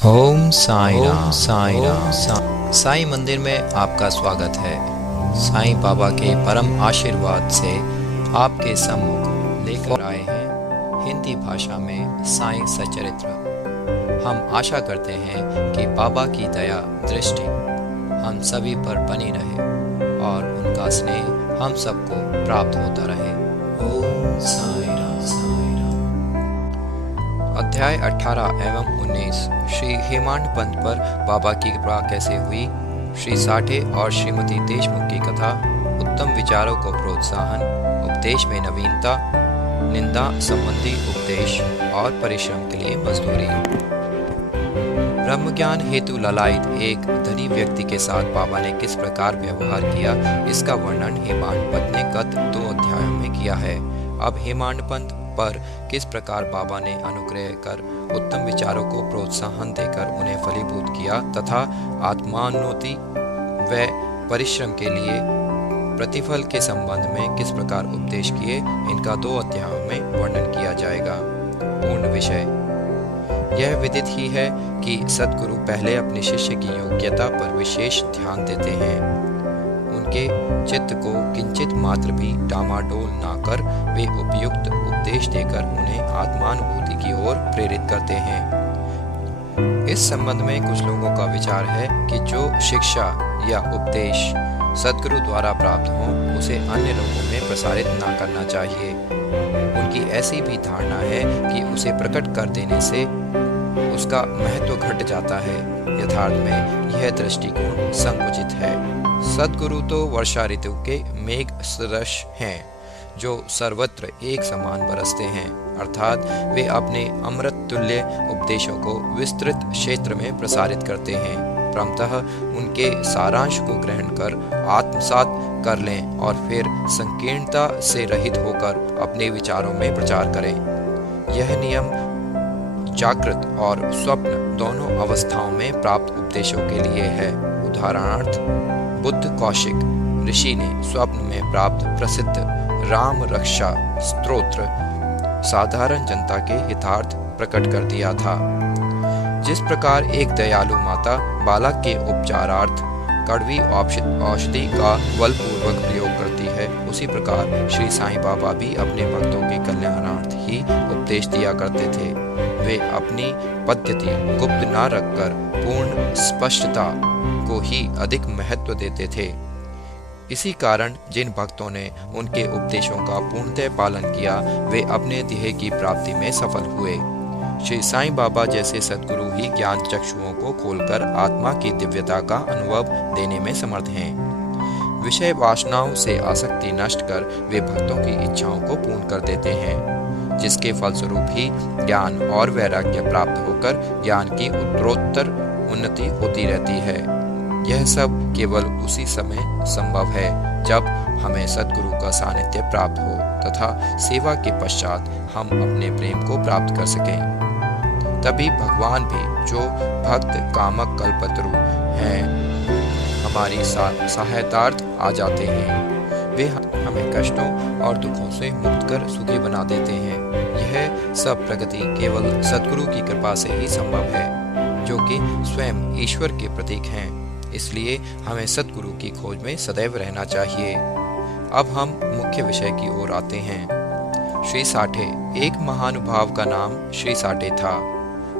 ओम साई राम साई राम साई मंदिर में आपका स्वागत है। साईं बाबा के परम आशीर्वाद से आपके सम्मुख लेकर आए हैं हिंदी भाषा में साईं सचरित्र। हम आशा करते हैं कि बाबा की दया दृष्टि हम सभी पर बनी रहे और उनका स्नेह हम सबको प्राप्त होता रहे। ओम साई राम। अध्याय 18 एवं 19 श्री हेमांड पंत पर बाबा की कृपा कैसे हुई, श्री साठे और श्रीमती देशमुख की कथा, उत्तम विचारों को प्रोत्साहन, उपदेश में नवीनता, निंदा संबंधी उपदेश और परिश्रम के लिए मजदूरी। ब्रह्मज्ञान हेतु ललायित एक धनी व्यक्ति के साथ बाबा ने किस प्रकार व्यवहार किया, इसका वर्णन हेमांड पंत ने गत 2 अध्यायों में किया है। अब हेमांड पंत पर किस प्रकार बाबा ने अनुग्रह कर उत्तम विचारों को प्रोत्साहन देकर उन्हें फलीभूत किया तथा आत्मान्नति व परिश्रम के लिए प्रतिफल के संबंध में किस प्रकार उपदेश किए, इनका 2 अध्यायों में वर्णन किया जाएगा। पूर्ण विषय यह विदित ही है कि सद्गुरु पहले अपने शिष्य की योग्यता पर विशेष ध्यान देते हैं। उनके चित्त को किंचित मात्र भी डामाडोल ना कर वे उपयुक्त उपदेश देकर उन्हें आत्मानुभूति की ओर प्रेरित करते हैं। इस संबंध में कुछ लोगों का विचार है कि जो शिक्षा या उपदेश सद्गुरु द्वारा प्राप्त हो उसे अन्य लोगों में प्रसारित ना करना चाहिए। उनकी ऐसी भी धारणा है कि उसे प्रकट कर देने से उसका महत्व घट जाता है। यथार्थ में यह दृष्टिकोण संकुचित है। सद्गुरु तो वर्षा ऋतु के मेघ सदृश हैं जो सर्वत्र एक समान बरसते हैं, अर्थात वे अपने अमृत तुल्य उपदेशों को विस्तृत क्षेत्र में प्रसारित करते हैं। क्रमतः उनके सारांश को ग्रहण कर आत्मसात कर लें और फिर संकीर्णता से रहित होकर अपने विचारों में प्रचार करें। यह नियम जागृत और स्वप्न दोनों अवस्थाओं में प्राप्त उपदेशों के लिए है। उदाहरणार्थ बुद्ध कौशिक ऋषि ने स्वप्न में प्राप्त प्रसिद्ध राम रक्षा स्तोत्र साधारण जनता के हितार्थ प्रकट कर दिया था। जिस प्रकार एक दयालु माता बालक के उपचारार्थ कड़वी औषधि का बलपूर्वक प्रयोग करती है, उसी प्रकार श्री साईं बाबा भी अपने भक्तों के कल्याणार्थ ही उपदेश दिया करते थे। वे अपनी पद्धति गुप्त न रखकर पूर्ण स्पष्टता को ही अधिक महत्व देते थे। इसी कारण जिन भक्तों ने उनके उपदेशों का पूर्णतः पालन किया वे अपने ध्येय की प्राप्ति में सफल हुए। श्री साईं बाबा जैसे सद्गुरु ही ज्ञान चक्षुओं को खोलकर आत्मा की दिव्यता का अनुभव देने में समर्थ हैं। विषय वासनाओं से आसक्ति नष्ट कर वे भक्तों की इच्छाओं को पूर्ण कर देते हैं, जिसके फलस्वरूप ही ज्ञान और वैराग्य प्राप्त होकर ज्ञान की उत्तरोत्तर उन्नति होती रहती है। यह सब केवल उसी समय संभव है जब हमें सद्गुरु का सानिध्य प्राप्त हो तथा सेवा के पश्चात हम अपने प्रेम को प्राप्त कर सकें। तभी भगवान भी जो भक्त कामक कल्पतरु हैं हमारी सहायतार्थ आ जाते हैं। वे हमें कष्टों और दुखों से मुक्त कर सुखी बना देते हैं। यह सब प्रगति केवल सद्गुरु की कृपा से ही संभव है, जो कि स्वयं ईश्वर के प्रतीक हैं। इसलिए हमें सद्गुरु की खोज में सदैव रहना चाहिए। अब हम मुख्य विषय की ओर आते हैं। श्री साठे एक महानुभाव का नाम श्री साठे था।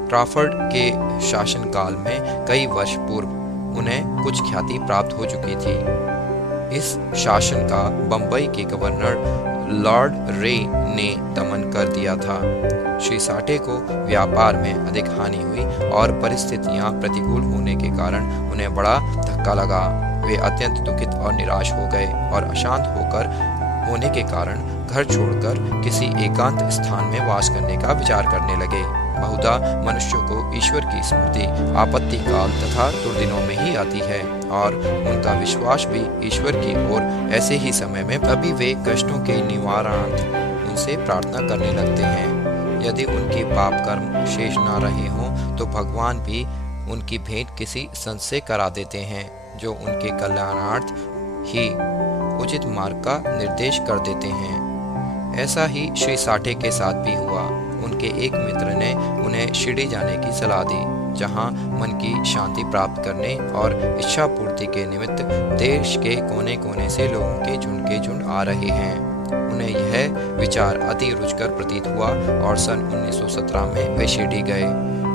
क्राफर्ड के शासनकाल में कई वर्ष पूर्व उन्हें कुछ ख्याति प्राप्त हो चुकी थी। इस शासन का बंबई के गवर्नर लॉर्ड रे ने दमन कर दिया था। श्री साठे को व्यापार में अधिक हानि हुई और परिस्थितियां प्रतिकूल होने के कारण उन्हें बड़ा धक्का लगा। वे अत्यंत दुखित और निराश हो गए और अशांत होने के कारण घर छोड़कर किसी एकांत स्थान में वास करने का विचार करने लगे। बहुधा मनुष्यों को ईश्वर की स्मृति आपत्ति काल तथा दुर्दिनों में ही आती है और उनका विश्वास भी ईश्वर की ओर ऐसे ही समय में तभी वे कष्टों के निवारणार्थ उनसे प्रार्थना करने लगते हैं। यदि उनके पाप कर्म शेष ना रहे हों तो भगवान भी उनकी भेंट किसी संत से करा देते हैं, जो उनके कल्याणार्थ ही उचित मार्ग का निर्देश कर देते हैं। ऐसा ही श्री साठे के साथ भी हुआ। उनके एक मित्र ने उन्हें शिरडी जाने की सलाह दी। जहां मन की शांति प्राप्त करने और इच्छा पूर्ति के निमित्त देश के कोने कोने से लोगों के झुंड आ रहे हैं। उन्हें यह विचार अति रुचिकर प्रतीत हुआ और सन 1917 में वे शिरडी गए।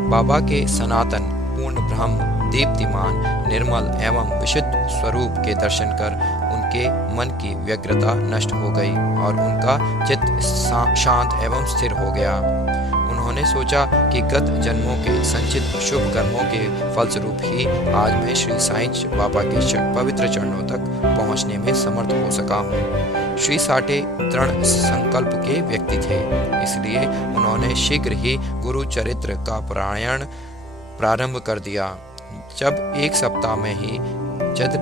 बाबा के सनातन, पूर्ण ब्रह्म, दीप्तिमान, निर्मल एवं विशुद्ध स्वरूप के दर्शन कर उनके मन की व्यग्रता नष्ट हो गई और उनका चित्त शांत एवं स्थिर हो गया। उन्होंने सोचा कि गत जन्मों के संचित शुभ कर्मों के फलस्वरूप ही आज मैं श्री साईं बाबा के पवित्र चरणों तक पहुंचने में समर्थ हो सका हूँ। श्री साठे दृढ़ संकल्प के व्यक्ति थे, इसलिए उन्होंने शीघ्र ही गुरु चरित्र का पारायण प्रारंभ कर दिया। जब एक सप्ताह में ही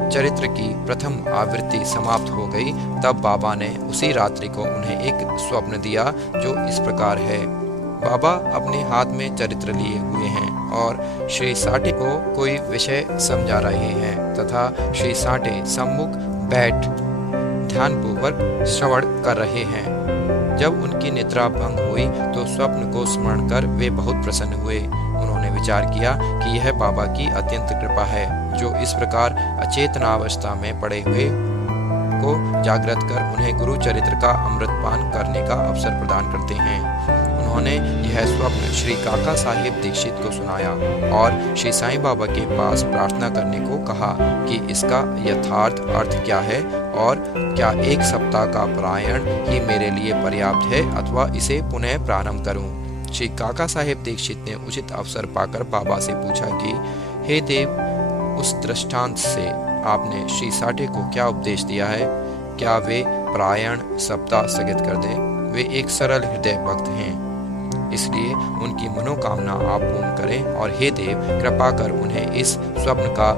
चरित्र की प्रथम आवृत्ति समाप्त हो गई, तब बाबा ने उसी रात्रि को उन्हें एक स्वप्न दिया जो इस प्रकार है। बाबा अपने हाथ में चरित्र लिए हुए हैं और श्री साठे को कोई विषय समझा रहे हैं तथा श्री साठे सम्मुख बैठ ध्यानपूर्वक श्रवण कर रहे हैं। जब उनकी निद्रा भंग हुई तो स्वप्न को स्मरण कर वे बहुत प्रसन्न हुए। उन्होंने विचार किया कि यह बाबा की अत्यंत कृपा है, जो इस प्रकार अचेतनावस्था में पड़े हुए को जागृत कर उन्हें गुरु चरित्र का अमृतपान करने का अवसर प्रदान करते हैं। उन्होंने यह स्वप्न श्री काका साहेब दीक्षित को सुनाया और श्री साईं बाबा के पास प्रार्थना करने को कहा कि इसका यथार्थ अर्थ क्या है और क्या एक सप्ताह का पारायण ही मेरे लिए पर्याप्त है अथवा इसे पुनः प्रारंभ करूं। श्री काका साहेब दीक्षित ने उचित अवसर पाकर बाबा से पूछा कि हे देव, उस दृष्टांत से आपने श्री साठे को क्या उपदेश दिया है? क्या वे पारायण सप्ताह स्थगित कर दें? वे एक सरल हृदय भक्त हैं, इसलिए उनकी मनोकामना आप पूर्ण करें और हे देव, कृपा कर उन्हें इस स्वप्न का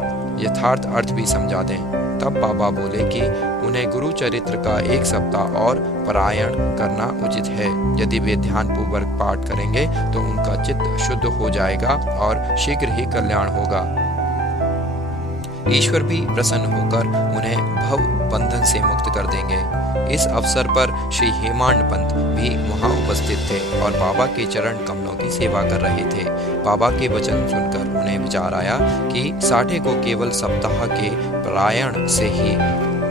यथार्थ अर्थ भी समझा दें। तब बाबा बोले कि उन्हें गुरु चरित्र का एक सप्ताह और पारायण करना उचित है। यदि वे ध्यानपूर्वक पाठ करेंगे तो उनका चित्त शुद्ध हो जाएगा और शीघ्र ही कल्याण होगा। ईश्वर भी प्रसन्न होकर उन्हें भव बंधन से मुक्त कर देंगे। इस अवसर पर श्री हेमांड पंत भी वहां उपस्थित थे और बाबा के चरण कमलों की सेवा कर रहे थे। बाबा के वचन सुनकर उन्हें विचार आया कि साठे को केवल सप्ताह के पारायण से ही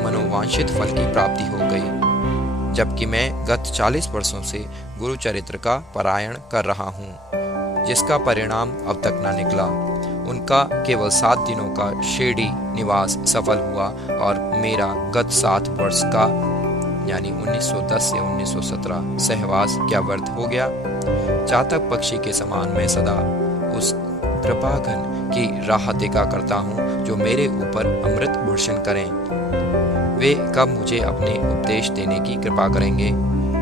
मनोवांछित फल की प्राप्ति हो गई, जबकि मैं गत 40 वर्षों से गुरु चरित्र का पारायण कर रहा हूँ, जिसका परिणाम अब तक न निकला। उनका केवल 7 दिनों का शिरडी निवास सफल हुआ और मेरा गत 7 वर्ष का यानी 1910 से 1917 सहवास क्या व्यर्थ हो गया। चातक पक्षी के समान मैं सदा उस कृपाघन की राह देखा करता हूँ जो मेरे ऊपर अमृत वर्षण करें। वे कब मुझे अपने उपदेश देने की कृपा करेंगे?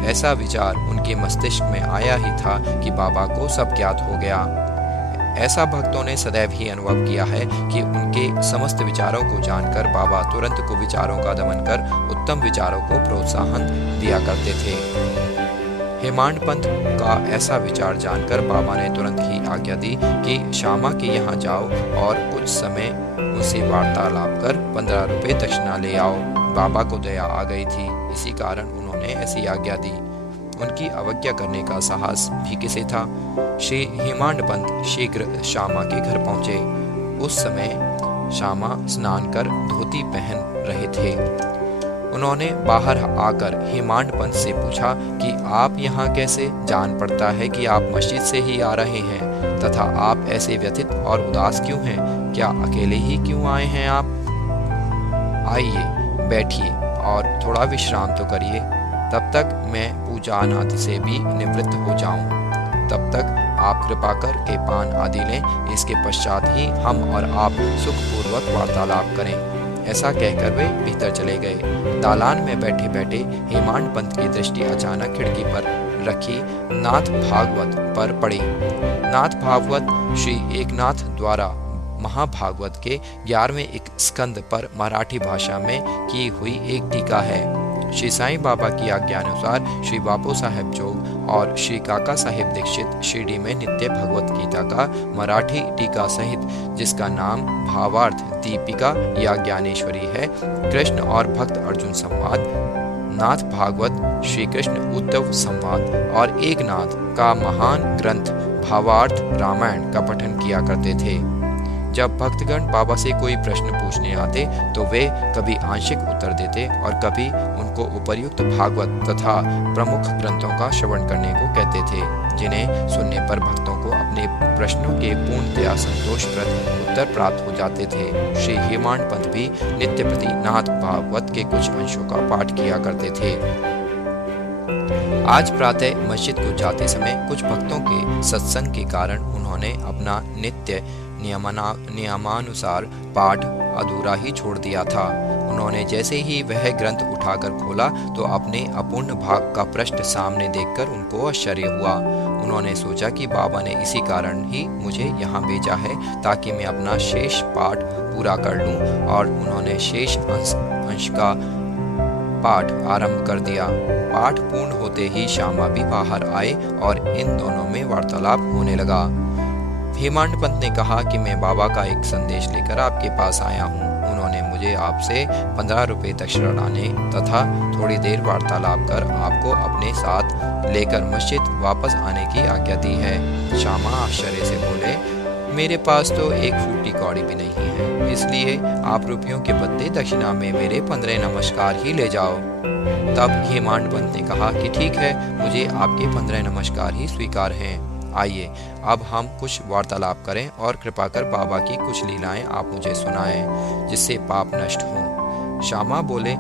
ऐसा विचार उनके मस्तिष्क में आया ही था कि बाबा को सब ज्ञात हो गया। ऐसा भक्तों ने सदैव ही अनुभव किया है कि उनके समस्त विचारों को जानकर बाबा तुरंत कुविचारों का दमन कर उत्तम विचारों को प्रोत्साहन दिया करते थे। हेमांड पंत का ऐसा विचार जानकर बाबा ने तुरंत ही आज्ञा दी कि श्यामा के यहाँ जाओ और कुछ समय उनसे वार्तालाप कर 15 रुपये दक्षिणा ले आओ। बाबा को दया आ गई थी, इसी कारण उन्होंने ऐसी आज्ञा दी। उनकी अवज्ञा करने का साहस भी किसे था। श्री हेमांड पंत शीघ्र श्यामा के घर पहुंचे। उस समय श्यामा स्नान कर धोती पहन रहे थे। उन्होंने बाहर आकर हेमांड पंत से पूछा कि आप यहाँ कैसे? जान पड़ता है कि आप मस्जिद से ही आ रहे हैं, तथा आप ऐसे व्यथित और उदास क्यों हैं? क्या अकेले ही क्यों आए हैं आप? आइए, बैठिए और थोड़ा विश्राम तो करिए, तब तक मैं पूजा आदि से भी निवृत्त हो जाऊं। तब तक आप कृपा करके पान आदि लें, इसके पश्चात ही हम और आप सुखपूर्वक वार्तालाप करें। ऐसा कहकर वे भीतर चले गए। दालान में बैठे बैठे हेमांड पंत की दृष्टि अचानक खिड़की पर रखी नाथ भागवत पर पड़ी। नाथ भागवत श्री एकनाथ द्वारा महाभागवत के 11वें एक स्कंद पर मराठी भाषा में की हुई एक टीका है। श्री साईं बाबा की आज्ञानुसार श्री बापू साहेब जोग और श्री काका साहेब दीक्षित शिरडी में नित्य भगवत गीता का मराठी टीका सहित, जिसका नाम भावार्थ दीपिका या ज्ञानेश्वरी है, कृष्ण और भक्त अर्जुन संवाद, नाथ भागवत, श्री कृष्ण उद्धव संवाद और एकनाथ का महान ग्रंथ भावार्थ रामायण का पठन किया करते थे। जब भक्तगण बाबा से कोई प्रश्न पूछने आते तो वे कभी आंशिक उत्तर देते और कभी उनको उपर्युक्त भागवत तथा प्रमुख ग्रंथों का श्रवण करने को कहते थे, जिन्हें सुनने पर भक्तों को अपने प्रश्नों के पूर्णतया संतोषप्रद उत्तर प्राप्त हो जाते थे। श्री हेमांड पंत भी नित्य प्रति नाथ भागवत के कुछ अंशों का पाठ किया करते थे। आज प्रातः मस्जिद को जाते समय कुछ भक्तों के सत्संग के कारण उन्होंने अपना नित्य नियमानुसार पाठ अधूरा ही छोड़ दिया था। उन्होंने जैसे ही वह ग्रंथ उठाकर खोला तो अपने अपूर्ण भाग का पृष्ठ सामने देखकर उनको आश्चर्य हुआ। उन्होंने सोचा कि बाबा ने इसी कारण ही मुझे यहाँ भेजा है ताकि मैं अपना शेष पाठ पूरा कर लूँ, और उन्होंने शेष अंश का पाठ आरंभ कर दिया। पाठ पूर्ण होते ही श्यामा भी बाहर आए और इन दोनों में वार्तालाप होने लगा। हेमांड पंत ने कहा कि मैं बाबा का एक संदेश लेकर आपके पास आया हूँ। उन्होंने मुझे आपसे 15 रुपये दक्षिणा लाने तथा थोड़ी देर वार्तालाप कर आपको अपने साथ लेकर मस्जिद वापस आने की आज्ञा दी है। श्यामा आश्चर्य से बोले, मेरे पास तो एक फूटी कौड़ी भी नहीं है, इसलिए आप रुपयों के बदले दक्षिणा में मेरे 15 नमस्कार ही ले जाओ। तब हेमांड पंत ने कहा कि ठीक है, मुझे आपके 15 नमस्कार ही स्वीकार हैं। आइए अब हम कुछ वार्तालाप करें और कृपा कर बाबा की कुछ लीलाएं आप मुझे सुनाएं जिससे पाप नष्ट हों। श्यामा बोले,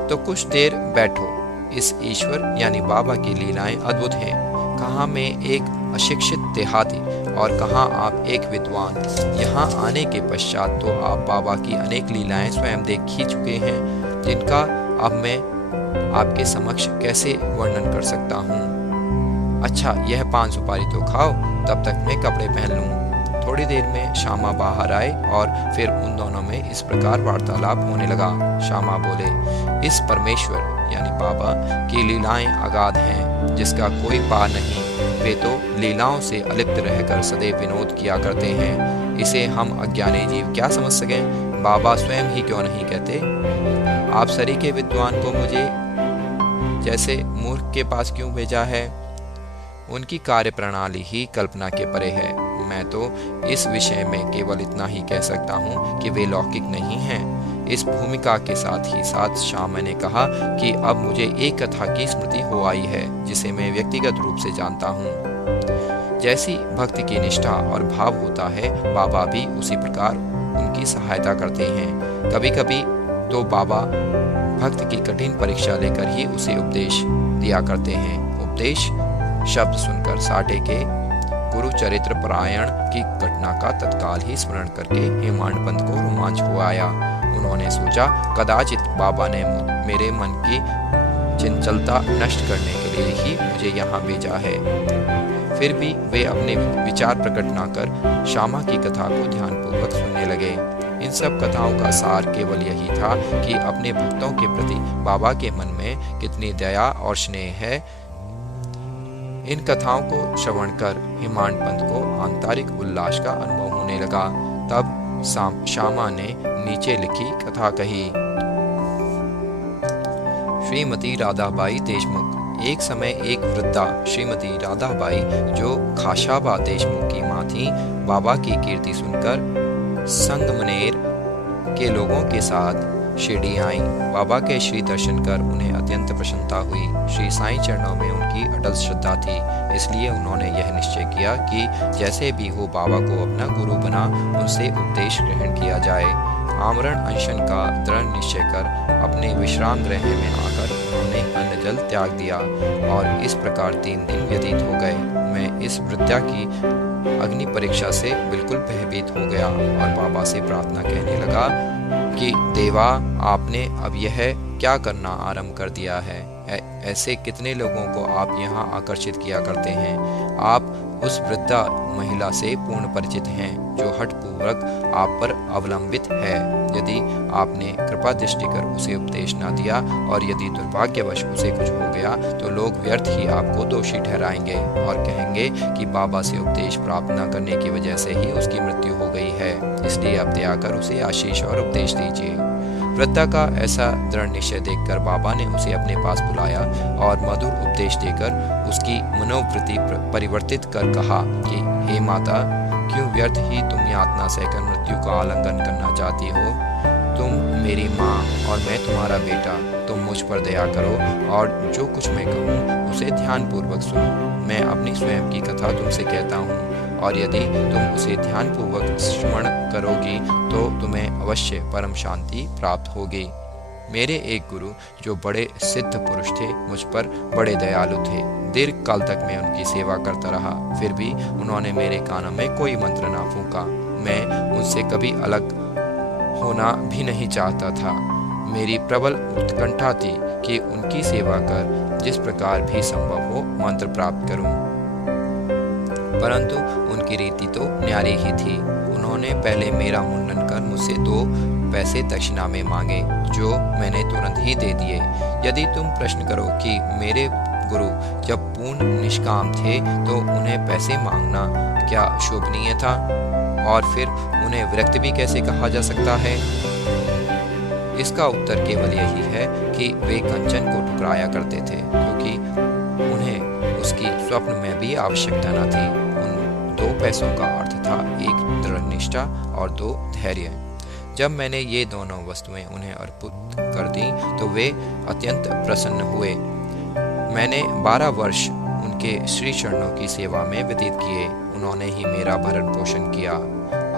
तो कुछ देर बैठो। इस ईश्वर यानी बाबा की लीलाएं अद्भुत हैं। कहाँ मैं एक अशिक्षित देहाती और कहाँ आप एक विद्वान। यहाँ आने के पश्चात तो आप बाबा की अनेक लीलाएं स्वयं देख ही चुके हैं, जिनका अब मैं आपके समक्ष कैसे वर्णन कर सकता हूँ। अच्छा, यह पान सुपारी तो खाओ, तब तक मैं कपड़े पहन लूँ। थोड़ी देर में श्यामा बाहर आए और फिर उन दोनों में इस प्रकार वार्तालाप होने लगा। श्यामा बोले, इस परमेश्वर यानी बाबा की लीलाएं अगाध हैं, जिसका कोई पार नहीं। वे तो लीलाओं से अलिप्त रहकर सदैव विनोद किया करते हैं। इसे हम अज्ञानी जीव क्या समझ सकें? बाबा स्वयं ही क्यों नहीं कहते, आप सरी के विद्वान को मुझे जैसे मूर्ख के पास क्यों भेजा है? उनकी कार्य प्रणाली ही कल्पना के परे है। मैं तो इस विषय में केवल इतना ही कह सकता हूँ कि वे लौकिक नहीं हैं। इस भूमिका के साथ ही साथ श्यामा ने कहा कि अब मुझे एक कथा की स्मृति हो आई है, जिसे मैं व्यक्तिगत रूप से जानता हूँ। जैसी भक्ति की निष्ठा और भाव होता है, बाबा भी उसी प्रकार उनकी सहायता करते हैं। कभी कभी तो बाबा भक्त की कठिन परीक्षा लेकर ही उसे उपदेश दिया करते हैं। उपदेश शब्द सुनकर साठे के गुरु चरित्र परायण की घटना का तत्काल ही स्मरण करके हेमांड पंत को रोमांच हो आया। उन्होंने सोचा, कदाचित बाबा ने मेरे मन की चंचलता नष्ट करने के लिए ही मुझे यहाँ भेजा है। फिर भी वे अपने विचार प्रकट न कर श्यामा की कथा को ध्यानपूर्वक सुनने लगे। इन सब कथाओं का सार केवल यही था कि अपने भक्तों के प्रति बाबा के मन में कितनी दया और स्नेह है। इन कथाओं को श्रवण कर हेमांड पंत को आंतरिक उल्लास का अनुभव होने लगा। तब श्यामा ने नीचे लिखी कथा कही। श्रीमती राधाबाई देशमुख। एक समय एक वृद्धा श्रीमती राधाबाई, जो खाशाबा देशमुख की माँ थी, बाबा की कीर्ति सुनकर संगमनेर के लोगों के साथ शिरडी आई। बाबा के श्री दर्शन कर उन्हें अत्यंत प्रसन्नता हुई। श्री साईं चरणों में उनकी अटल श्रद्धा थी, इसलिए उन्होंने यह निश्चय किया कि जैसे भी हो बाबा को अपना गुरु बना उनसे उपदेश ग्रहण किया जाए। आमरण अनशन का दृढ़ निश्चय कर अपने विश्राम गृह में आकर उन्होंने अन्न जल त्याग दिया और इस प्रकार 3 दिन व्यतीत हो गए। मैं इस वृद्धा की अग्नि परीक्षा से बिल्कुल भयभीत हो गया और बाबा से प्रार्थना कहने लगा कि देवा, आपने अब यह क्या करना आरंभ कर दिया है? ऐसे कितने लोगों को आप यहाँ आकर्षित किया करते हैं? आप उस वृद्धा महिला से पूर्ण परिचित हैं जो हठपूर्वक आप पर अवलंबित है। यदि आपने कृपा दृष्टि कर उसे उपदेश न दिया और यदि दुर्भाग्यवश उसे कुछ हो गया तो लोग व्यर्थ ही आपको दोषी ठहराएंगे और कहेंगे कि बाबा से उपदेश प्राप्त न करने की वजह से ही उसकी मृत्यु हो गई है। इसलिए आप दया कर उसे आशीष और उपदेश दीजिए। वृद्धा का ऐसा दृढ़ निश्चय देखकर बाबा ने उसे अपने पास बुलाया और मधुर उपदेश देकर उसकी मनोवृत्ति परिवर्तित कर कहा कि हे माता, क्यों व्यर्थ ही तुम यातना सहकर मृत्यु का आलिंगन करना चाहती हो? तुम मेरी माँ और मैं तुम्हारा बेटा, तुम मुझ पर दया करो और जो कुछ मैं कहूँ उसे ध्यानपूर्वक सुनो। मैं अपनी स्वयं की कथा तुमसे कहता हूँ और यदि तुम उसे ध्यानपूर्वक श्रवण करोगी तो तुम्हें अवश्य परम शांति प्राप्त होगी। मेरे एक गुरु जो बड़े सिद्ध पुरुष थे, मुझ पर बड़े दयालु थे। दीर्घ काल तक मैं उनकी सेवा करता रहा, फिर भी उन्होंने मेरे कानों में कोई मंत्र ना फूंका। मैं उनसे कभी अलग होना भी नहीं चाहता था। मेरी प्रबल उत्कंठा थी कि उनकी सेवा कर जिस प्रकार भी संभव हो मंत्र प्राप्त करूं। परंतु उनकी रीति तो न्यारी ही थी। उन्होंने पहले मेरा मुंडन कर मुझसे 2 पैसे दक्षिणा में मांगे, जो मैंने तुरंत ही दे दिए। यदि तुम प्रश्न करो कि मेरे गुरु जब पूर्ण निष्काम थे तो उन्हें पैसे मांगना क्या शोभनीय था, और फिर उन्हें विरक्त भी कैसे कहा जा सकता है? इसका उत्तर केवल यही है कि वे कंचन को ठुकराया करते थे, क्योंकि उन्हें उसकी स्वप्न में भी आवश्यकता न थी। उन 2 पैसों का अर्थ था 1 दृढ़ निष्ठा और 2 धैर्य। जब मैंने ये दोनों वस्तुएं उन्हें अर्पित कर दी तो वे अत्यंत प्रसन्न हुए। मैंने 12 वर्ष उनके श्री चरणों की सेवा में व्यतीत किए। उन्होंने ही मेरा भरण पोषण किया,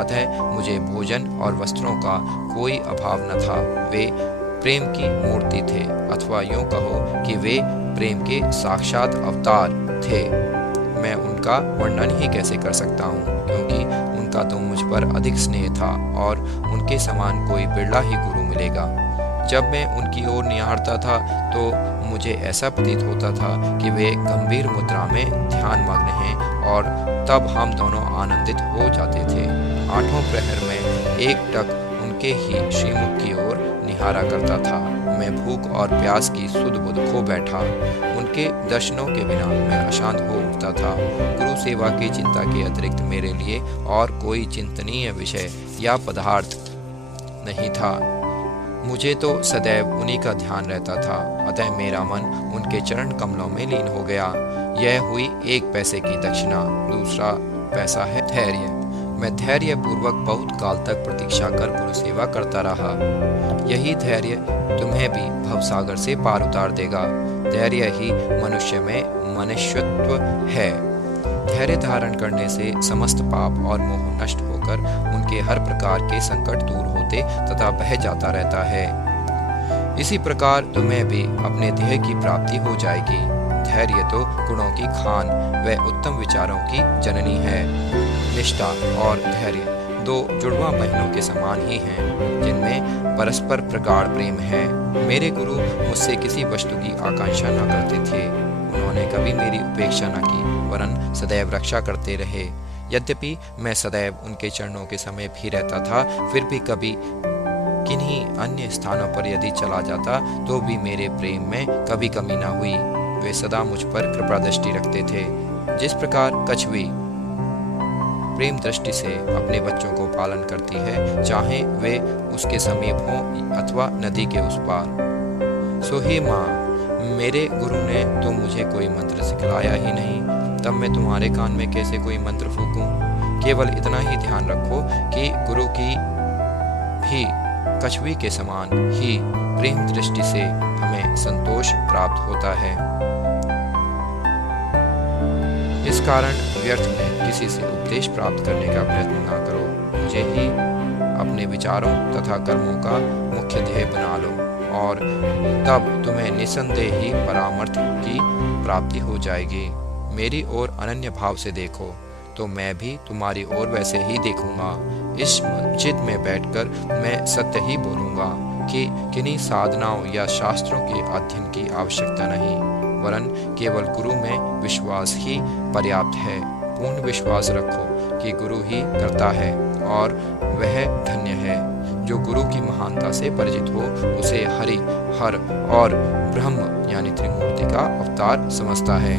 अतः मुझे भोजन और वस्त्रों का कोई अभाव न था। वे प्रेम की मूर्ति थे, अथवा यूं कहो कि वे प्रेम के साक्षात अवतार थे। मैं उनका वर्णन ही कैसे कर सकता हूँ, क्योंकि उनका तो मुझ पर अधिक स्नेह था और उनके समान कोई बिरला ही गुरु मिलेगा। जब मैं उनकी ओर निहारता था तो मुझे ऐसा प्रतीत होता था कि वे गंभीर मुद्रा में ध्यान मग्न हैं, और तब हम दोनों आनंदित हो जाते थे। 8वें प्रहर में एकटक उनके ही श्रीमुख की ओर निहारा करता था। मैं भूख और प्यास की सुध बुध खो बैठा। उनके दर्शनों के बिना मैं अशांत हो उठता था। गुरु सेवा की चिंता के अतिरिक्त मेरे लिए और कोई चिंतनीय विषय या पदार्थ नहीं था। मुझे तो सदैव उन्हीं का ध्यान रहता था, अतः मेरा मन उनके चरण कमलों में लीन हो गया। यह हुई 1 पैसे की दक्षिणा। दूसरा पैसा है धैर्य। मैं धैर्य पूर्वक बहुत काल तक प्रतीक्षा कर गुरु सेवा करता रहा। यही धैर्य तुम्हें भी भवसागर से पार उतार देगा। धैर्य ही मनुष्य में मनुष्यत्व है। धैर्य धारण करने से समस्त पाप और मोह नष्ट होकर उनके हर प्रकार के संकट दूर होते तथा बह जाता रहता है। इसी प्रकार तुम्हें भी अपने ध्येय की प्राप्ति हो जाएगी। धैर्य तो गुणों की खान व उत्तम विचारों की जननी है। निष्ठा और धैर्य 2 जुड़वा बहनों के समान ही हैं, जिनमें परस्पर प्रगाढ़ प्रेम है। मेरे गुरु मुझसे किसी वस्तु की आकांक्षा न करते थे। उन्होंने कभी मेरी उपेक्षा न की, वरन सदैव रक्षा करते रहे। यद्यपि मैं सदैव उनके चरणों के समय भी रहता था, फिर भी कभी किन्हीं अन्य स्थानों पर यदि चला जाता तो भी मेरे प्रेम में कभी कमी न हुई। वे सदा मुझ पर कृपा दृष्टि रखते थे। जिस प्रकार कछुई प्रेम दृष्टि से अपने बच्चों को पालन करती है, चाहे वे उसके समीप हों अथवा नदी के उस पार। सो हे माँ, मेरे गुरु ने तो मुझे कोई मंत्र सिखलाया ही नहीं, तब मैं तुम्हारे कान में कैसे कोई मंत्र फूंकूं? केवल इतना ही ध्यान रखो कि गुरु की भी कछुई के समान ही प्रेम दृष्टि से हमें संतोष प्राप्त होता है। इस कारण व्यर्थ में किसी से उपदेश प्राप्त करने का प्रयत्न न करो। मुझे ही अपने विचारों तथा कर्मों का मुख्य ध्येय बना लो, और तब तुम्हें निसंदेह ही परामर्थ की प्राप्ति हो जाएगी। मेरी ओर अनन्य भाव से देखो तो मैं भी तुम्हारी ओर वैसे ही देखूंगा। इस मस्जिद में बैठकर मैं सत्य ही बोलूंगा कि किन्हीं साधनाओं या शास्त्रों के अध्ययन की आवश्यकता नहीं, वरन केवल गुरु में विश्वास ही पर्याप्त है। पूर्ण विश्वास रखो कि गुरु ही करता है, और वह धन्य है जो गुरु की महानता से परिचित हो, उसे हरि, हर और ब्रह्म यानी त्रिमूर्ति का अवतार समझता है।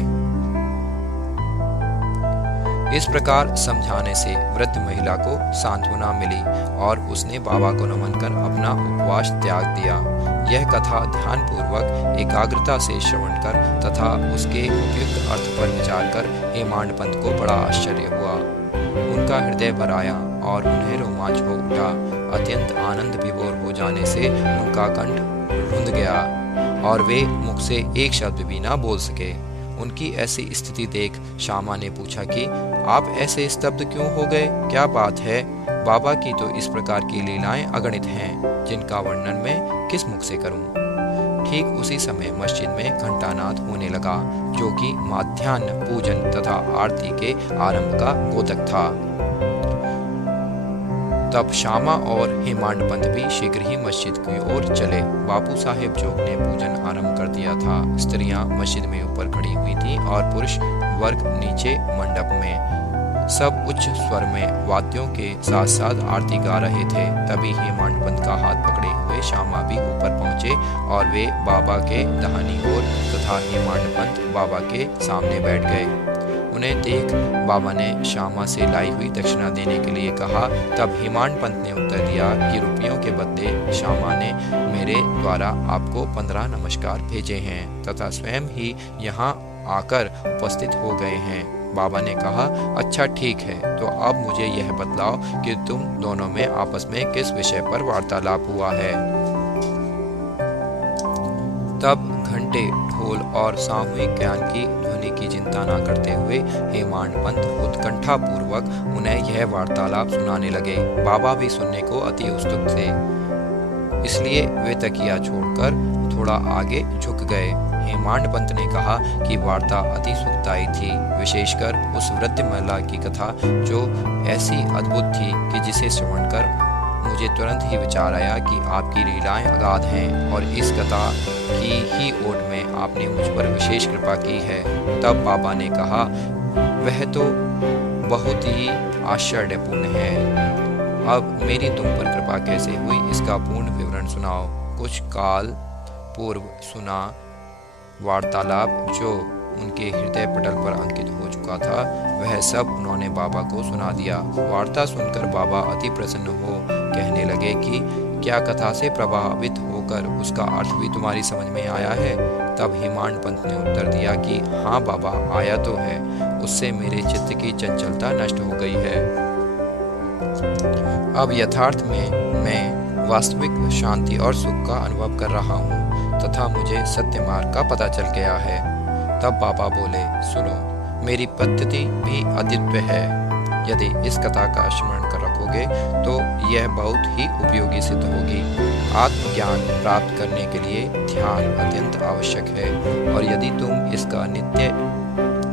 इस प्रकार समझाने से वृद्ध महिला को सांत्वना मिली और उसने बाबा को नमन कर अपना उपवास त्याग दिया। यह कथा ध्यानपूर्वक एकाग्रता से श्रवण कर तथा उसके उपयुक्त अर्थ पर विचार कर हेमांड पंत को बड़ा आश्चर्य हुआ। उनका हृदय भर आया और उन्हें रोमांच हो उठा। अत्यंत आनंद विभोर हो जाने से उनका कंठ रुंध गया और वे मुख से एक शब्द भी ना बोल सके। उनकी ऐसी स्थिति देख श्यामा ने पूछा कि आप ऐसे स्तब्ध क्यों हो गए, क्या बात है? बाबा की तो इस प्रकार की लीलाएं अगणित हैं, जिनका वर्णन मैं किस मुख से करूं। ठीक उसी समय मस्जिद में घंटानाद होने लगा, जो कि माध्याह्न पूजन तथा आरती के आरंभ का गोदक था। तब श्यामा और हेमांड पंत भी शीघ्र ही मस्जिद की ओर चले। बापू साहेब जोग ने पूजन आरंभ कर दिया था। स्त्रियां मस्जिद में ऊपर खड़ी हुई थीं और पुरुष वर्ग नीचे मंडप में। सब उच्च स्वर में वाद्यों के साथ साथ आरती गा रहे थे। तभी हेमांड पंत का हाथ पकड़े हुए श्यामा भी ऊपर पहुंचे और वे बाबा के दाहिनी ओर तथा हेमांड पंत बाबा के सामने बैठ गए। उन्हें देख बाबा ने श्यामा से लाई हुई दक्षिणा देने के लिए कहा। तब हेमांड पंत ने उत्तर दिया कि रुपयों के बदले श्यामा ने मेरे द्वारा आपको 15 नमस्कार भेजे हैं तथा स्वयं ही यहाँ आकर उपस्थित हो गए हैं। बाबा ने कहा, अच्छा ठीक है, तो अब मुझे यह बतलाओ कि तुम दोनों में आपस में किस विषय पर वार्तालाप हुआ है। तब घंटे, ढोल और सामूहिक ज्ञान की ध्वनि की चिंता न करते हुए हेमांड पंत उत्कंठा पूर्वक उन्हें यह वार्तालाप सुनाने लगे। बाबा भी सुनने को अति उत्सुक थे, इसलिए वे तकिया छोड़कर थोड़ा आगे झुक गए। हेमांड पंत ने कहा कि वार्ता अति सुखदायी थी, विशेषकर उस वृद्ध महिला की कथा जो ऐसी अद्भुत थी कि जिसे श्रवण कर मुझे तुरंत ही विचार आया कि आपकी लीलाएं अगाध हैं और इस कथा की ही ओट में आपने मुझ पर विशेष कृपा की है। तब बाबा ने कहा, वह तो बहुत ही आश्चर्यपूर्ण है। अब मेरी तुम पर कृपा कैसे हुई, इसका पूर्ण विवरण सुनाओ। कुछ काल पूर्व सुना वार्तालाप जो उनके हृदय पटल पर अंकित हो चुका था, वह सब उन्होंने बाबा को सुना दिया। वार्ता सुनकर बाबा अति प्रसन्न हो कहने लगे कि क्या कथा से प्रभावित होकर उसका अर्थ भी तुम्हारी समझ में आया है? तब हेमांड पंत ने उत्तर दिया कि हाँ बाबा, आया तो है, उससे मेरे चित्त की चंचलता नष्ट हो गई है। अब यथार्थ में मैं वास्तविक शांति और सुख का अनुभव कर रहा हूँ तथा मुझे सत्य मार्ग का पता चल गया है। तब बाबा बोले, सुनो, मेरी पद्धति भी अद्वितीय है। यदि इस कथा का स्मरण कर रखोगे तो यह बहुत ही उपयोगी सिद्ध होगी। आत्मज्ञान प्राप्त करने के लिए ध्यान अत्यंत आवश्यक है और यदि तुम इसका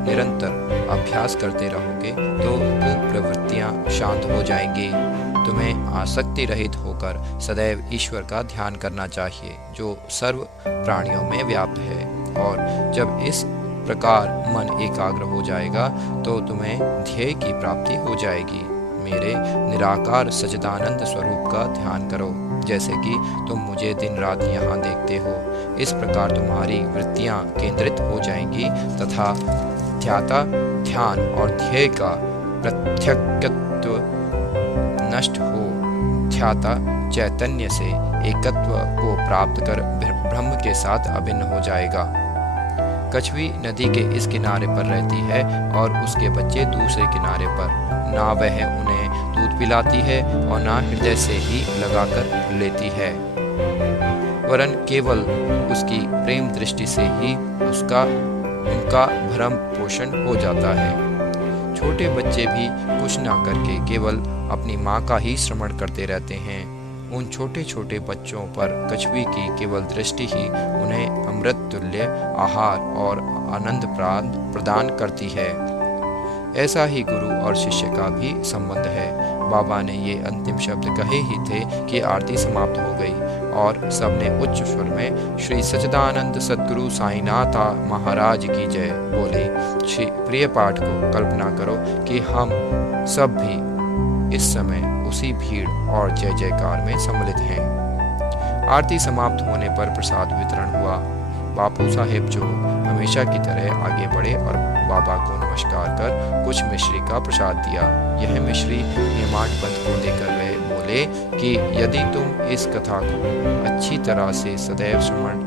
निरंतर अभ्यास करते रहोगे तो प्रवृत्तियां शांत हो जाएंगी। तुम्हें आसक्ति रहित होकर सदैव ईश्वर का ध्यान करना चाहिए जो सर्व प्राणियों में व्याप्त है, और जब इस प्रकार मन एकाग्र हो जाएगा तो तुम्हें ध्येय की प्राप्ति हो जाएगी। मेरे निराकार सच्चिदानंद स्वरूप का ध्यन करो, जैसे कि तुम मुझे दिन रात यहाँ देखते हो। इस प्रकार तुम्हारी वृत्तियाँ केंद्रित हो जाएंगी तथा ध्याता ध्यान और ध्येय का प्रत्यक्षत्व नष्ट हो ध्याता चैतन्य से एकत्व को प्राप्त कर ब्रह्म के साथ अभिन्न हो जाएगा। कछवी नदी के इस किनारे पर रहती है और उसके बच्चे दूसरे किनारे पर। ना वह उन्हें दूध पिलाती है और ना हृदय से ही लगाकर लेती है, वरन केवल उसकी प्रेम दृष्टि से ही उनका भरण पोषण हो जाता है। छोटे बच्चे भी कुछ ना करके केवल अपनी माँ का ही श्रवण करते रहते हैं। उन छोटे छोटे बच्चों पर कछवी की केवल दृष्टि ही उन्हें अमृत तुल्य आहार और आनंद प्रदान करती है। ऐसा ही गुरु और शिष्य का भी संबंध है। बाबा ने ये अंतिम शब्द कहे ही थे कि आरती समाप्त हो गई और सबने उच्च स्वर में श्री सच्चिदानंद सद्गुरु साईनाथ महाराज की जय बोले। श्री प्रिय पाठ को कल्पना करो कि हम सब भी इस समय उसी भीड़ और जय जयकार में सम्मिलित हैं। आरती समाप्त होने पर प्रसाद वितरण हुआ। बापू साहेब जो हमेशा की तरह आगे बढ़े और बाबा को नमस्कार कर कुछ मिश्री का प्रसाद दिया। यह मिश्री हेमाडपंत को देकर वे बोले कि यदि तुम इस कथा को अच्छी तरह से सदैव स्मरण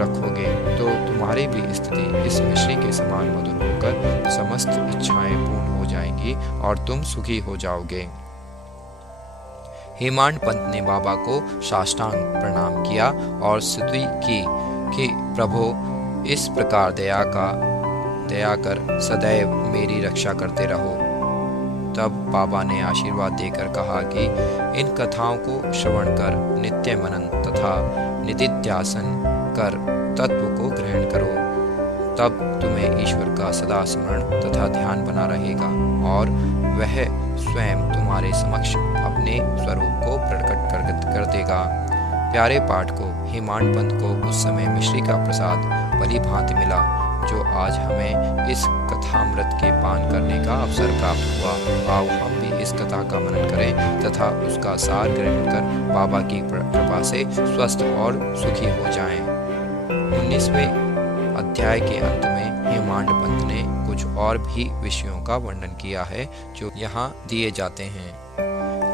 रखोगे तो तुम्हारी भी स्थिति इस मिश्री के समान मधुर होकर समस्त इच्छाएं पूर्ण हो जाएंगी और तुम सुखी हो जाओगे। हेमाडपंत ने बाबा को साष्टांग प्रणाम किया और स्तुति की कि प्रभु इस प्रकार दया कर सदैव मेरी रक्षा करते रहो। तब बाबा ने आशीर्वाद देकर कहा कि इन कथाओं को श्रवण कर नित्य मनन तथा निधिध्यासन कर तत्व को ग्रहण करो, तब तुम्हें ईश्वर का सदा स्मरण तथा ध्यान बना रहेगा और वह स्वयं तुम्हारे समक्ष अपने स्वरूप को प्रकट कर देगा। प्यारे पाठ को हेमाडपंत को उस समय मिश्री का प्रसाद भली भांति मिला जो आज हमें इस कथामृत के पान करने का अवसर प्राप्त हुआ। आओ हम भी इस कथा का मनन करें तथा उसका सार ग्रहण कर बाबा की कृपा से स्वस्थ और सुखी हो जाएं। 19वें अध्याय के अंत में हेमाडपंत ने कुछ और भी विषयों का वर्णन किया है जो यहाँ दिए जाते हैं।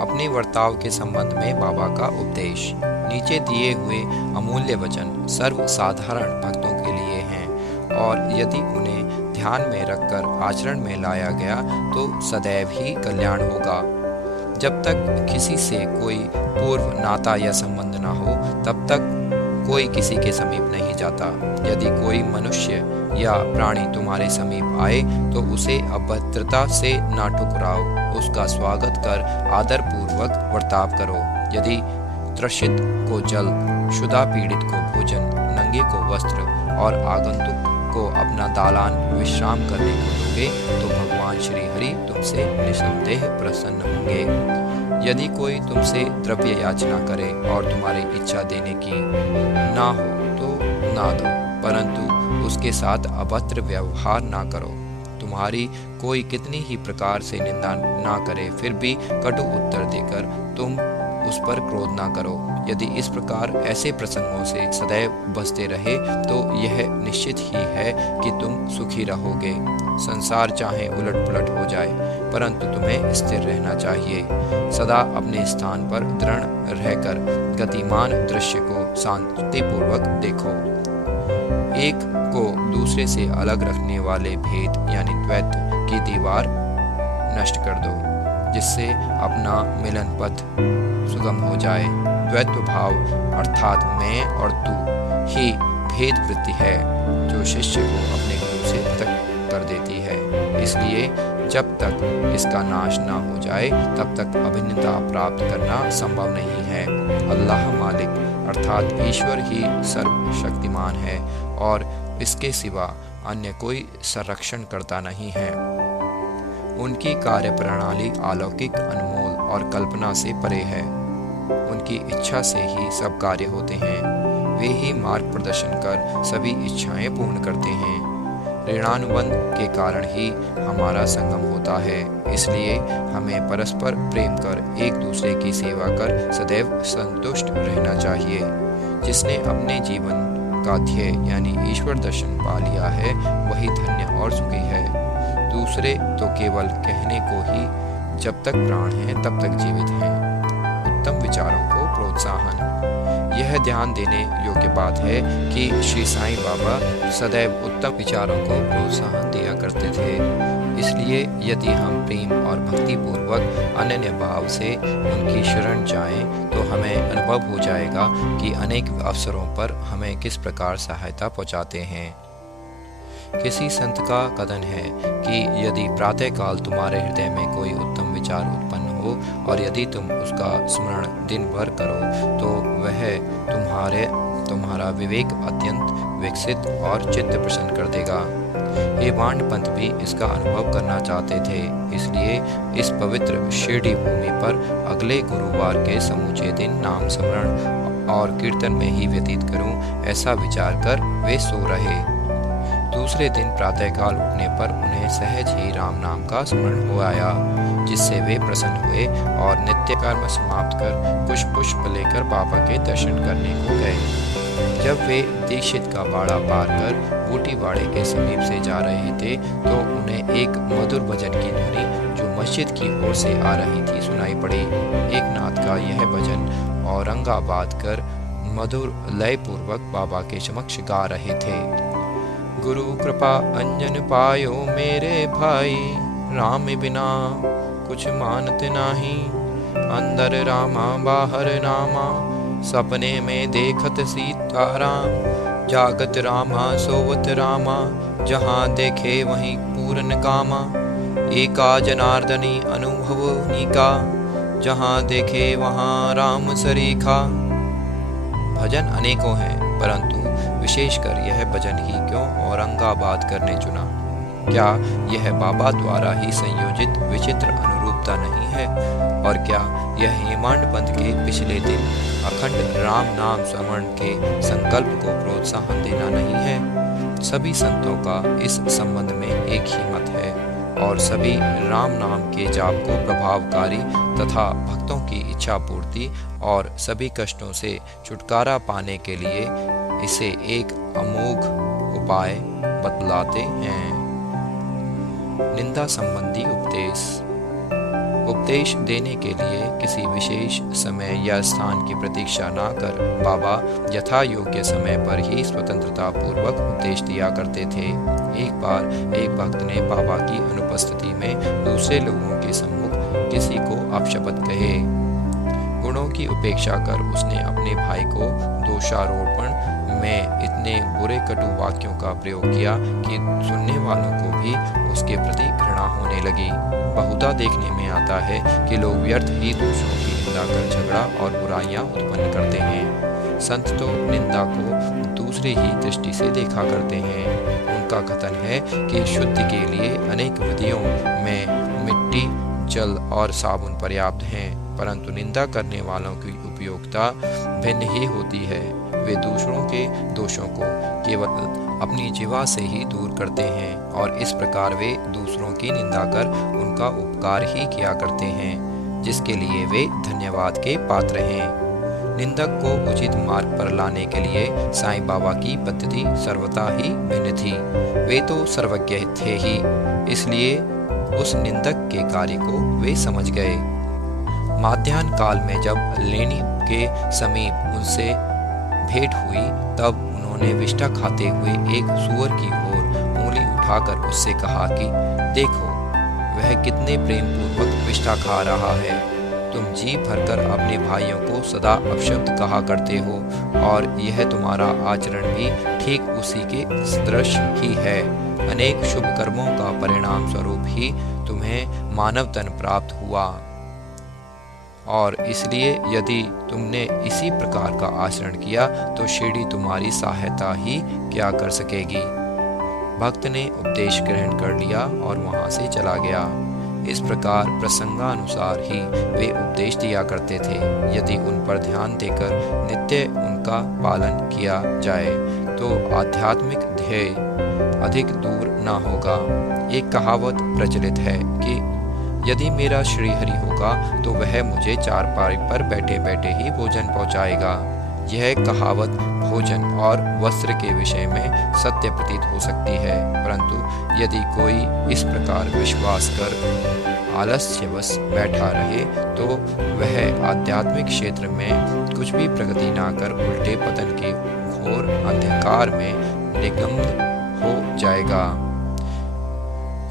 अपने वर्ताव के संबंध में बाबा का उपदेश। नीचे दिए हुए अमूल्य वचन सर्वसाधारण भक्तों के लिए हैं और यदि उन्हें ध्यान में रखकर आचरण में लाया गया तो सदैव ही कल्याण होगा। जब तक किसी से कोई पूर्व नाता या संबंध न हो तब तक कोई किसी के समीप नहीं जाता। यदि कोई मनुष्य या प्राणी तुम्हारे समीप आए तो उसे अभद्रता से ना ठुकराओ, उसका स्वागत कर आदर पूर्वक वर्ताव करो। यदि त्रसित को जल, क्षुधा पीड़ित को भोजन, नंगे को वस्त्र और आगंतुक को अपना दालान विश्राम करने को दोगे तो भगवान श्री हरि तुमसे निसंदेह प्रसन्न होंगे। यदि कोई तुमसे द्रव्य याचना करे और तुम्हारी इच्छा देने की ना हो तो ना दो, परंतु उसके साथ अभद्र व्यवहार ना करो। तुम्हारी कोई कितनी ही प्रकार से निंदा ना करे फिर भी कटु उत्तर देकर तुम उस पर क्रोध ना करो। यदि इस प्रकार ऐसे प्रसंगों से सदैव बचते रहे तो यह निश्चित ही है कि तुम सुखी रहोगे। संसार चाहे उलट पुलट हो जाए परंतु तुम्हें स्थिर रहना चाहिए। सदा अपने स्थान पर दृढ़ रहकर गतिमान दृश्य को शांतिपूर्वक देखो। एक को दूसरे से अलग रखने वाले भेद यानी द्वैत की दीवार नष्ट कर दो, जिससे अपना मिलन पथ सुगम हो जाए। द्वैत्व भाव अर्थात मैं और तू ही भेद वृत्ति है जो शिष्य को अपने गुरु से पृथक कर देती है। इसलिए जब तक इसका नाश ना हो जाए तब तक अभिन्नता प्राप्त करना संभव नहीं है। अल्लाह मालिक अर्थात ईश्वर ही सर्वशक्तिमान है और इसके सिवा अन्य कोई संरक्षण करता नहीं है। उनकी कार्य प्रणाली अलौकिक, अनमोल और कल्पना से परे है। उनकी इच्छा से ही सब कार्य होते हैं। वे ही मार्ग प्रदर्शन कर सभी इच्छाएं पूर्ण करते हैं। ऋणानुबंध के कारण ही हमारा संगम होता है। इसलिए हमें परस्पर प्रेम कर एक दूसरे की सेवा कर सदैव संतुष्ट रहना चाहिए। जिसने अपने जीवन का ध्येय यानी ईश्वर दर्शन पा लिया है वही धन्य और सुखी है। दूसरे तो केवल कहने को ही जब तक प्राण है तब तक जीवित हैं। उत्तम विचारों को प्रोत्साहन। यह ध्यान देने योग्य बात है कि श्री साईं बाबा सदैव उत्तम विचारों को प्रोत्साहन दिया करते थे। इसलिए यदि हम प्रेम और भक्ति पूर्वक अनन्य भाव से उनकी शरण जाएं तो हमें अनुभव हो जाएगा कि अनेक अवसरों पर हमें किस प्रकार सहायता पहुंचाते हैं। किसी संत का कथन है कि यदि प्रातःकाल तुम्हारे हृदय में कोई उत्तम विचार उत्पन्न हो और यदि तुम उसका स्मरण दिन भर करो तो वह तुम्हारा विवेक अत्यंत विकसित और चित्त प्रसन्न कर देगा। हेमाडपंत भी इसका अनुभव करना चाहते थे। इसलिए इस पवित्र शिरडी भूमि पर अगले गुरुवार के समूचे दिन नाम स्मरण और कीर्तन में ही व्यतीत करूं, ऐसा विचार कर वे सो रहे। दूसरे दिन प्रातःकाल उठने पर उन्हें सहज ही राम नाम का स्मरण हो आया, जिससे वे प्रसन्न हुए और नित्य कर्म समाप्त कर पुष्प लेकर बाबा के दर्शन करने को गए। जब वे दीक्षित का बाड़ा पार कर बूटी बाड़े के समीप से जा रहे थे तो उन्हें एक मधुर भजन की ध्वनि जो मस्जिद की ओर से आ रही थी सुनाई पड़ी। एक नाथ का यह भजन औरंगाबाद कर मधुर लय पूर्वक बाबा के समक्ष गा रहे थे। गुरु कृपा अंजन पायो मेरे भाई, राम बिना कुछ मानते नाही। अंदर रामा बाहर नामा, सपने में देखत सीताराम। जागत रामा सोवत रामा, जहाँ देखे वहीं पूरन कामा। एका जनार्दनी अनुभव नीका, जहाँ देखे वहाँ राम सरीखा। भजन अनेकों हैं, परंतु विशेषकर यह भजन ही क्यों औरंगाबाद करने चुना? क्या यह बाबा द्वारा ही संयोजित विचित्र अनुरूपता नहीं है? और क्या यह हेमाडपंथ के पिछले दिन अखंड राम नाम स्मरण के संकल्प को प्रोत्साहन देना नहीं है? सभी संतों का इस संबंध में एक ही मत है और सभी राम नाम के जाप को प्रभावकारी तथा भक्तों की इच्छा पूर्ति और सभी कष्टों से छुटकारा पाने के लिए इसे एक अमोघ उपाय बतलाते हैं। निंदा संबंधी उपदेश देने के लिए किसी विशेष समय या स्थान की प्रतीक्षा न कर बाबा यथा योग्य समय पर ही स्वतंत्रता पूर्वक उपदेश दिया करते थे। एक बार एक भक्त ने बाबा की अनुपस्थिति में दूसरे लोगों के सम्मुख किसी को अपशब्द कहे। गुणों की उपेक्षा कर उसने अपने भाई को दोषारोपण में इतने बुरे कटु वाक्यों का प्रयोग किया कि सुनने वालों को भी उसके प्रति घृणा होने लगी। बहुधा देखने में आता है कि लोग व्यर्थ ही दूसरों की निंदा कर झगड़ा और बुराइयां उत्पन्न करते हैं। संत तो निंदा को दूसरे ही दृष्टि से देखा करते हैं। उनका कथन है कि शुद्धि के लिए अनेक विधियों में मिट्टी, जल और साबुन पर्याप्त हैं, परंतु निंदा करने वालों की उपयोगिता भिन्न ही होती है। वे दूसरों के दोषों को केवल अपनी जीवा से ही दूर करते हैं और इस प्रकार वे दूसरों की निंदा कर उनका उपकार ही किया करते हैं, जिसके लिए वे धन्यवाद के पात्र हैं। निंदक को उचित मार्ग पर लाने के लिए साईं बाबा की पद्धति सर्वथा ही भिन्न थी। वे तो सर्वज्ञ थे ही, इसलिए उस निंदक के कार्य को वे समझ गए। माध्याह्न काल में जब लेनी के समीप उनसे भेंट हुई तब उन्होंने विष्ठा खाते हुए एक सूअर की ओर उंगली उठाकर उससे कहा कि देखो वह कितने प्रेम पूर्वक विष्ठा खा रहा है। तुम जी भरकर अपने भाइयों को सदा अपशब्द कहा करते हो और यह तुम्हारा आचरण भी ठीक उसी के सदृश ही है। अनेक शुभ कर्मों का परिणाम स्वरूप ही तुम्हें मानव तन प्राप्त हुआ और इसलिए यदि तुमने इसी प्रकार का आचरण किया तो शीढ़ी तुम्हारी सहायता ही क्या कर सकेगी। भक्त ने उपदेश ग्रहण कर लिया और वहां से चला गया। इस प्रकार प्रसंगानुसार ही वे उपदेश दिया करते थे। यदि उन पर ध्यान देकर नित्य उनका पालन किया जाए तो आध्यात्मिक ध्येय अधिक दूर न होगा। एक कहावत प्रचलित है कि यदि मेरा श्रीहरि होगा तो वह मुझे चारपाई पर बैठे बैठे ही भोजन पहुंचाएगा। यह कहावत भोजन और वस्त्र के विषय में सत्य प्रतीत हो सकती है, परंतु यदि कोई इस प्रकार विश्वास कर आलस्यवश बैठा रहे तो वह आध्यात्मिक क्षेत्र में कुछ भी प्रगति ना कर उल्टे पतन के घोर अंधकार में निगम्य हो जाएगा।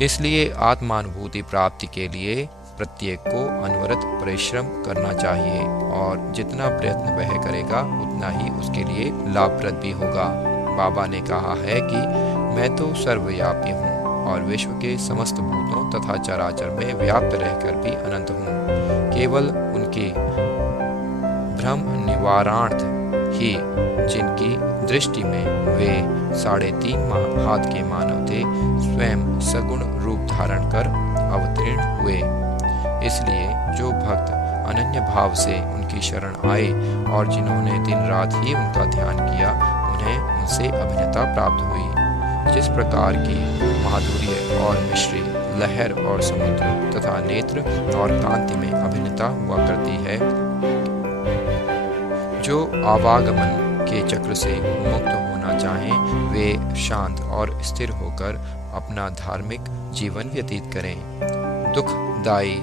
इसलिए आत्मानुभूति प्राप्ति के लिए प्रत्येक को अनवरत परिश्रम करना चाहिए और जितना प्रयत्न वह करेगा उतना ही उसके लिए लाभप्रद भी होगा। बाबा ने कहा है कि मैं तो सर्वव्यापी हूँ और विश्व के समस्त भूतों तथा चराचर में व्याप्त रहकर भी अनंत हूँ। केवल उनके भ्रम निवारणार्थ ही जिनकी दृष्टि में वे 3.5 हाथ के मानव थे स्वयं सगुण रूप धारण कर अवतीर्ण हुए। इसलिए जो भक्त अनन्य भाव से उनकी शरण आए और जिन्होंने दिन रात ही उनका ध्यान किया उन्हें उनसे अभिन्नता प्राप्त हुई। जिस प्रकार की माधुर्य और मिश्री, लहर और समुद्र तथा नेत्र और कांति में अभिन्नता हुआ करती है, जो आवागमन के चक्र से मुक्त होना चाहें, वे शांत और स्थिर होकर अपना धार्मिक जीवन व्यतीत करें। दुखदायी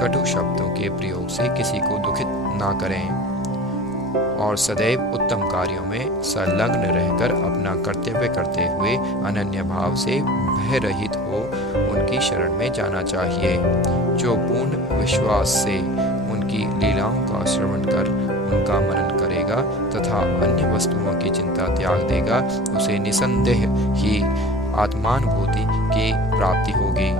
कटु शब्दों के प्रयोग से किसी को दुखित ना करें और सदैव उत्तम कार्यों में संलग्न रहकर अपना कर्तव्य करते हुए अनन्य भाव से भय रहित हो उनकी शरण में जाना चाहिए। जो पूर्ण विश्वास से उनकी लीलाओं का श्रवण कर उनका मनन करेगा तथा अन्य वस्तुओं की चिंता त्याग देगा, उसे निसंदेह ही आत्मानुभूति की प्राप्ति होगी।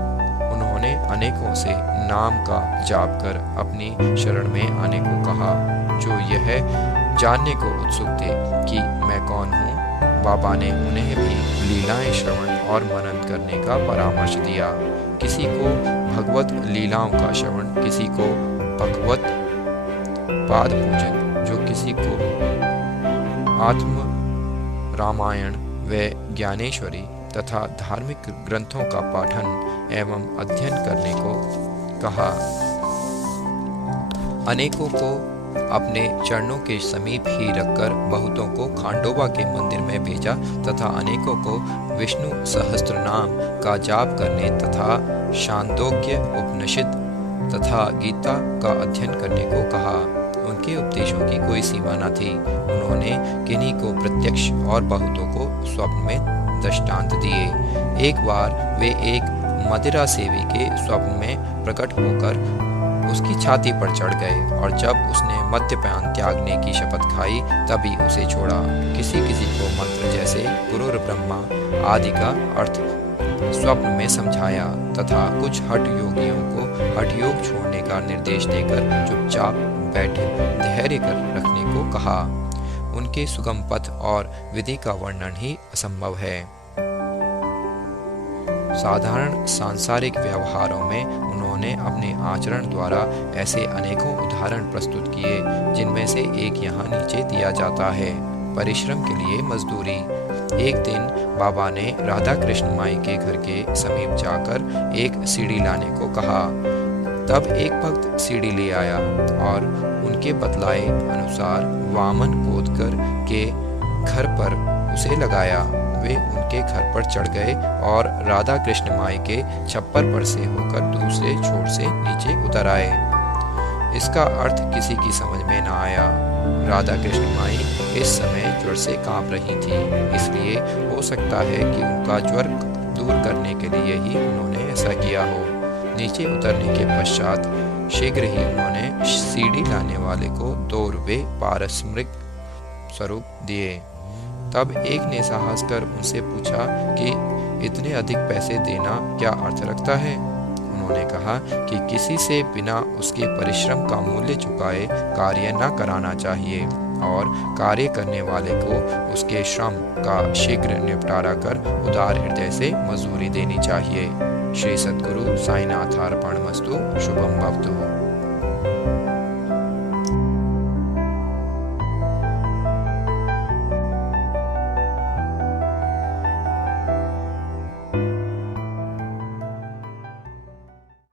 उन्होंने अनेकों से नाम का जाप कर अपनी शरण में आने को कहा, जो यह जानने को उत्सुक थे कि मैं कौन हूँ। बाबा ने उन्हें भी लीलाएं श्रवण और मनन करने का परामर्श दिया। किसी को भगवत लीलाओं का श्रवण, किसी को भगवत पाद पूजन, जो किसी को आत्म रामायण व ज्ञानेश्वरी तथा धार्मिक ग्रंथों का पाठन एवं अध्ययन करने को कहा। अनेकों को अपने चरणों के समीप ही रखकर बहुतों को खांडोबा के मंदिर में भेजा तथा अनेकों को विष्णु सहस्त्रनाम का जाप करने तथा छांदोग्य उपनिषद तथा गीता का अध्ययन करने को कहा। उनके उपदेशों की कोई सीमा न थी। उन्होंने किन्हीं को प्रत्यक्ष और बहुतों को स्वप्न में दृष्टांत दिए। एक बार वे एक मदिरा सेवी के स्वप्न में प्रकट होकर उसकी छाती पर चढ़ गए और जब उसने मद्यपान त्यागने की शपथ खाई तभी उसे छोड़ा। किसी किसी को मंत्र जैसे गुरुर ब्रह्मा आदि का अर्थ स्वप्न में समझाया तथा कुछ हठ योगियों को हठ योग छोड़ने का निर्देश देकर चुपचाप बैठे धैर्य कर रखने को कहा। उनके सुगम पथ और विधि का वर्णन ही असंभव है। साधारण सांसारिक व्यवहारों में उन्होंने अपने आचरण द्वारा ऐसे अनेकों उदाहरण प्रस्तुत किए, जिनमें से एक यहाँ नीचे दिया जाता है। परिश्रम के लिए मजदूरी। एक दिन बाबा ने राधा कृष्ण माई के घर के समीप जाकर एक सीढ़ी लाने को कहा। तब एक भक्त सीढ़ी ले आया और उनके बतलाए अनुसार वामन कोदकर के घर पर उसे लगाया। वे उनके घर पर चढ़ गए और राधा कृष्ण माई के छप्पर पर से होकर दूसरे छोर से नीचे उतर आए। इसका अर्थ किसी की समझ में न आया। राधा कृष्ण माई इस समय ज्वर से कांप रही थी, इसलिए हो सकता है कि उनका ज्वर दूर करने के लिए ही उन्होंने ऐसा किया हो। नीचे उतरने के पश्चात शीघ्र ही उन्होंने सीढ़ी लाने वाले को 2 रुपये पारस्मृत स्वरूप दिए। तब एक ने साहस कर उनसे पूछा कि इतने अधिक पैसे देना क्या अर्थ रखता है। उन्होंने कहा कि किसी से बिना उसके परिश्रम का मूल्य चुकाए कार्य न कराना चाहिए और कार्य करने वाले को उसके श्रम का शीघ्र निपटारा कर उदार हृदय से मजदूरी देनी चाहिए। श्री सद्गुरु साईनाथार्पणमस्तु। शुभम भवतु।